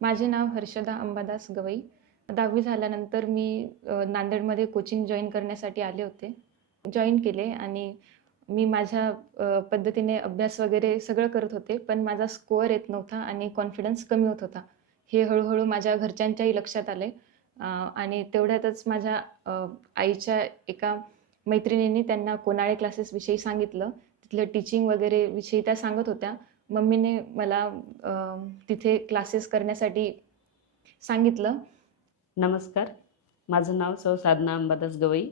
माझे नाव हर्षदा अंबादास गवई. दहावी झाल्यानंतर मी नांदेडमध्ये कोचिंग जॉईन करण्यासाठी आले होते. जॉईन केले आणि मी माझ्या पद्धतीने अभ्यास वगैरे सगळं करत होते पण माझा स्कोअर येत नव्हता आणि कॉन्फिडन्स कमी होत होता. हे हळूहळू माझ्या घरच्यांच्याही लक्षात आले. आणि तेवढ्यातच माझ्या आईच्या एका मैत्रिणींनी त्यांना कोनाळे क्लासेसविषयी सांगितलं. तिथलं टीचिंग वगैरे विषयी त्या सांगत होत्या. मम्मीने मला तिथे क्लासेस करण्यासाठी सांगितलं. नमस्कार. माझं नाव सौ साधना अंबादास गवई.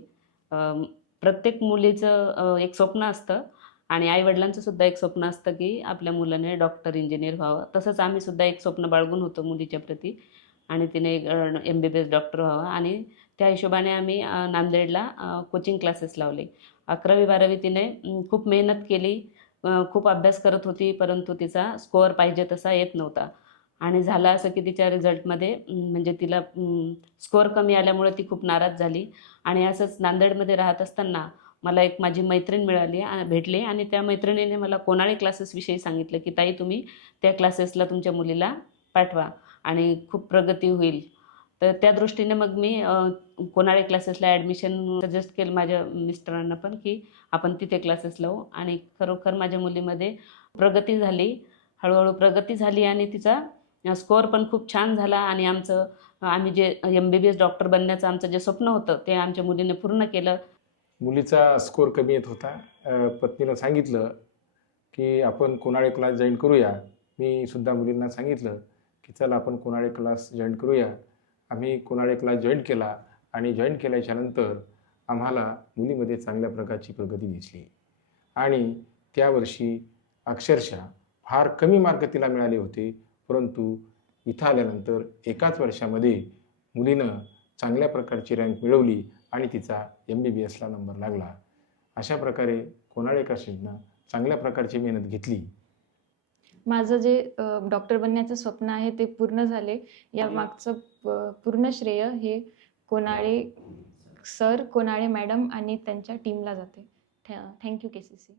प्रत्येक मुलीचं एक स्वप्न असतं आणि आईवडिलांचं सुद्धा एक स्वप्न असतं की आपल्या मुलाने डॉक्टर इंजिनियर व्हावं. तसंच आम्ही सुद्धा एक स्वप्न बाळगून होतो मुलीच्या प्रती आणि तिने M B B S doctor व्हावं आणि त्या हिशोबाने आम्ही नांदेडला कोचिंग क्लासेस लावले. अकरावी बारावी तिने खूप मेहनत केली. खूप अभ्यास करत होती परंतु तिचा स्कोअर पाहिजे तसा येत नव्हता. आणि झालं असं की तिच्या रिझल्टमध्ये म्हणजे तिला स्कोअर कमी आल्यामुळे ती खूप नाराज झाली. आणि असंच नांदेडमध्ये राहत असताना मला एक माझी मैत्रीण मिळाली भेटली. आणि त्या मैत्रिणीने मला कोणाळी क्लासेसविषयी सांगितलं की ताई तुम्ही त्या क्लासेसला तुमच्या मुलीला पाठवा आणि खूप प्रगती होईल. तर त्या दृष्टीने मग मी कोणाळे क्लासेसला ॲडमिशन सजेस्ट केलं माझ्या मिस्टरांना पण की आपण तिथे क्लासेस लावू. आणि खरोखर माझ्या मुलीमध्ये प्रगती झाली. हळूहळू प्रगती झाली आणि तिचा स्कोअर पण खूप छान झाला. आणि आमचं आम्ही जे M B B S doctor बनण्याचं आमचं जे स्वप्न होतं ते आमच्या मुलीने पूर्ण केलं. मुलीचा स्कोअर कमी येत होता. पत्नीला सांगितलं की आपण कोणाळे क्लास जॉईन करूया? मी सुद्धा मुलींना सांगितलं की चल आपण कोणाळे क्लास जॉईन करूया? आम्ही कोणाळेकला जॉईन केला आणि जॉईन केल्याच्यानंतर आम्हाला मुलीमध्ये चांगल्या प्रकारची प्रगती दिसली. आणि त्या वर्षी अक्षरशः फार कमी मार्क तिला मिळाले होते. परंतु इथं आल्यानंतर एकाच वर्षामध्ये मुलीनं चांगल्या प्रकारची रँक मिळवली आणि तिचा एम बी बी एसला नंबर लागला. अशा प्रकारे कोणाळेकर काशीनं चांगल्या प्रकारची मेहनत घेतली. माझं जे डॉक्टर बनण्याचं स्वप्न आहे ते पूर्ण झाले. या मागचं प- पूर्ण श्रेय हे कोनाळे सर कोनाळे मॅडम आणि त्यांच्या टीमला जाते. थँक्यू के सी सी